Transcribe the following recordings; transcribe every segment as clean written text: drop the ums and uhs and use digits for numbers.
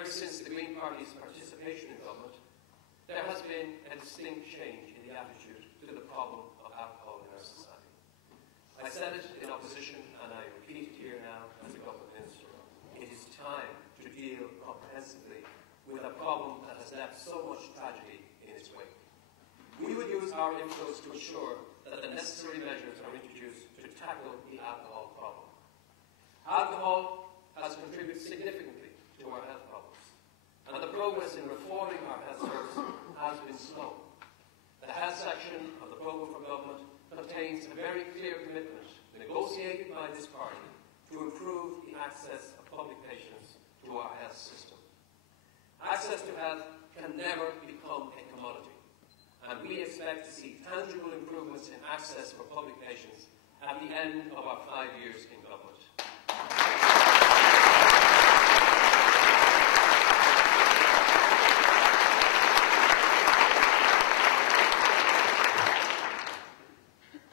ever since the Green Party's participation in government, there has been a distinct change in the attitude to the problem of alcohol in our society. I said it in opposition, and I repeat it here now as a government minister. It is time to deal comprehensively with a problem that has left so much tragedy in its wake. We will use our influence to ensure that the necessary measures are introduced to tackle the alcohol problem. Alcohol has contributed significantly to our health problems, and the progress in reforming our health service has been slow. The health section of the programme for government contains a very clear commitment, negotiated by this party, to improve the access of public patients to our health system. Access to health can never become a commodity, and we expect to see tangible improvements in access for public patients at the end of our 5 years in government.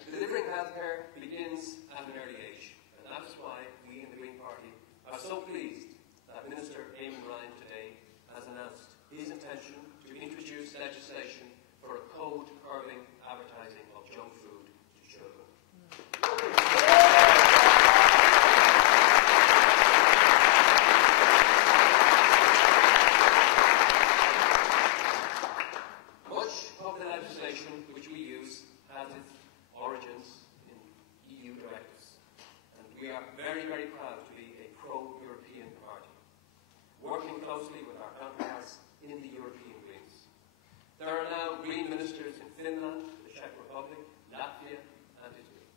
Delivering healthcare begins at an early age, and that is why we in the Green Party are so pleased that Minister Eamon Ryan today has announced his intention to introduce legislation for a code curbing advertising of junk food to children. Much of the legislation which we use has its origins in EU directives, and we are very, very proud to be a pro-European party, working closely with our counterparts in the European Greens. There are now Green ministers in Finland, the Czech Republic, Latvia, and Italy.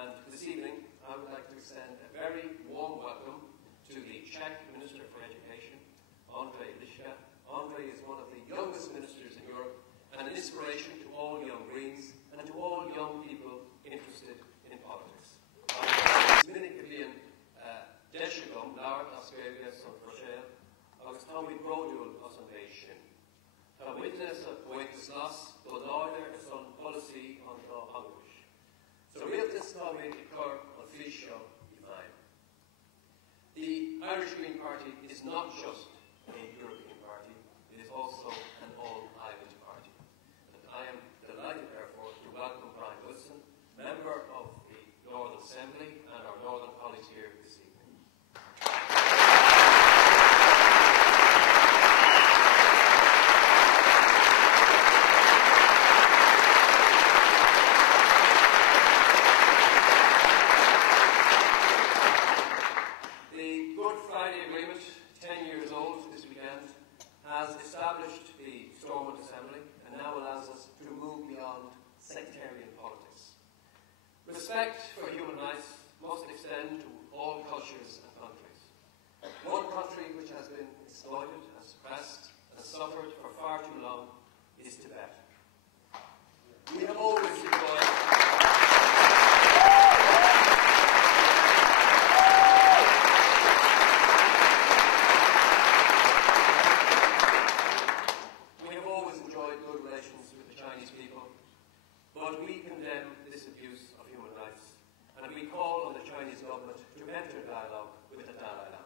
And this evening, I would like to extend a very warm welcome to the Czech Minister for Education, Andrej Liška. Andrej is one of the youngest ministers in Europe and an inspiration to all young Greens and to all young people interested in politics. Minic Vivian Deshigum, Lard Australia, Son Rochelle, August Tommy Brodul, Osundation. Witness of Witness Loss, the Lawyer, Son Policy on the Hungarish. So, Realtis Tommy, Cur, Official, Divine. The Irish Green Party is not just a European party, it is also an all-Irish party. And I am delighted, therefore, to welcome Brian Wilson, member of the Northern Assembly, and our Northern colleagues here this evening. Established the Stormont Assembly and now allows us to move beyond sectarian politics. Respect for human rights must extend to all cultures and countries. One country which has been exploited and suppressed and suffered for far too long is Tibet. We have always enjoyed good relations with the Chinese people, but we condemn this abuse of human rights, and we call on the Chinese government to enter dialogue with the Dalai Lama.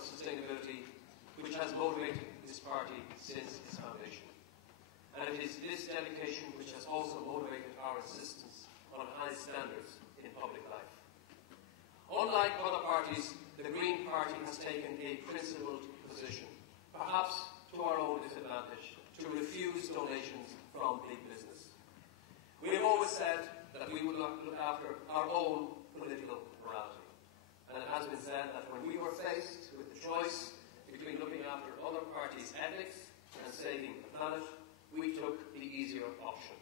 Sustainability, which has motivated this party since its foundation. And it is this dedication which has also motivated our insistence on high standards in public life. Unlike other parties, the Green Party has taken a principled position, perhaps to our own disadvantage, to refuse donations from big business. We have always said that we would look after our own political morality. And it has been said that when we were faced with the choice between looking after other parties' ethics and saving the planet, we took the easier option.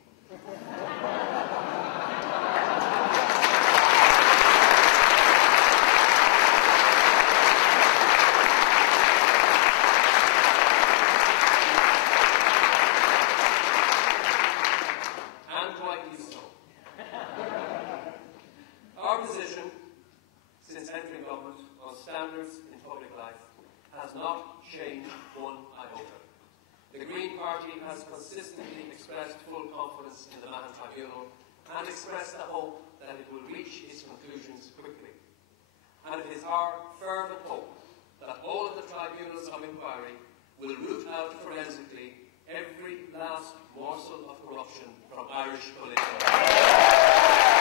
has not changed one iota. The Green Party has consistently expressed full confidence in the Mahon Tribunal and expressed the hope that it will reach its conclusions quickly. And it is our fervent hope that all of the tribunals of inquiry will root out forensically every last morsel of corruption from Irish political life.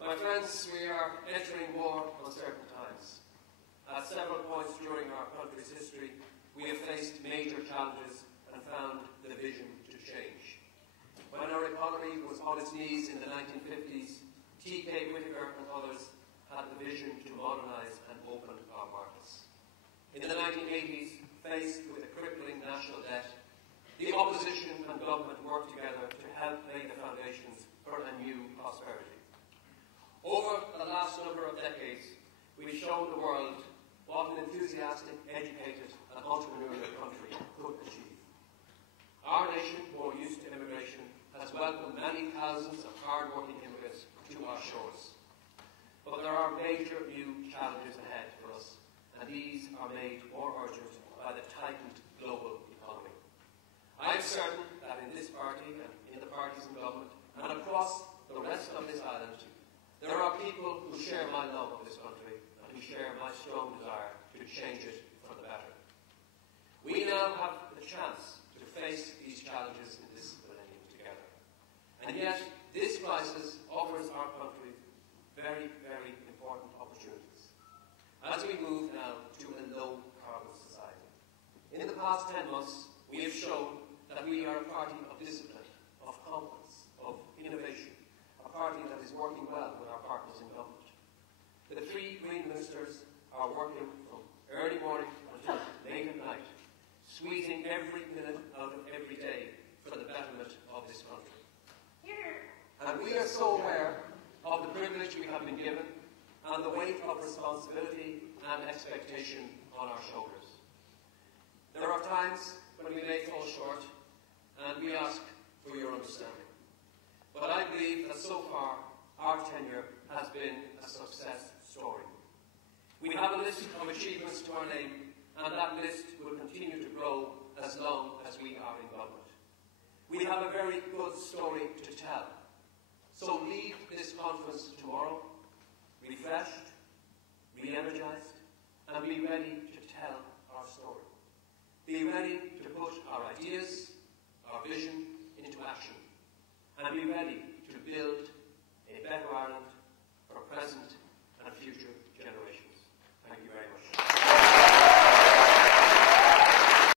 My friends, we are entering more uncertain times. At several points during our country's history, we have faced major challenges and found the vision to change. When our economy was on its knees in the 1950s, T.K. Whitaker and others had the vision to modernise and open our markets. In the 1980s, faced with a crippling national debt, the opposition and government worked together to help lay the foundations for a new prosperity. Over the last number of decades, we've shown the world what an enthusiastic, educated and entrepreneurial country could achieve. Our nation, more used to immigration, has welcomed many thousands of hard-working immigrants to our shores. But there are major new challenges ahead for us, and these are made more urgent by the tightened global economy. I am certain that in this party and in the parties in government and across the rest of this island, there are people who share my love of this country and who share my strong desire to change it for the better. We now have the chance to face these challenges in this millennium together. And yet, this crisis offers our country very, very important opportunities as we move now to a low-carbon society. In the past 10 months, we have shown that we are a party of discipline, of competence, of innovation, a party that is working well with our partners in government. The three Green Ministers are working from early morning until late at night, squeezing every minute out of every day for the betterment of this country. And we are so aware of the privilege we have been given and the weight of responsibility and expectation on our shoulders. There are times when we may fall short, and we ask for your understanding. But I believe that so far, our tenure has been a success story. We have a list of achievements to our name, and that list will continue to grow as long as we are in government. We have a very good story to tell. So leave this conference tomorrow, refreshed, re-energized, and be ready to tell our story. Be ready to put our ideas, our vision into action, and be ready to build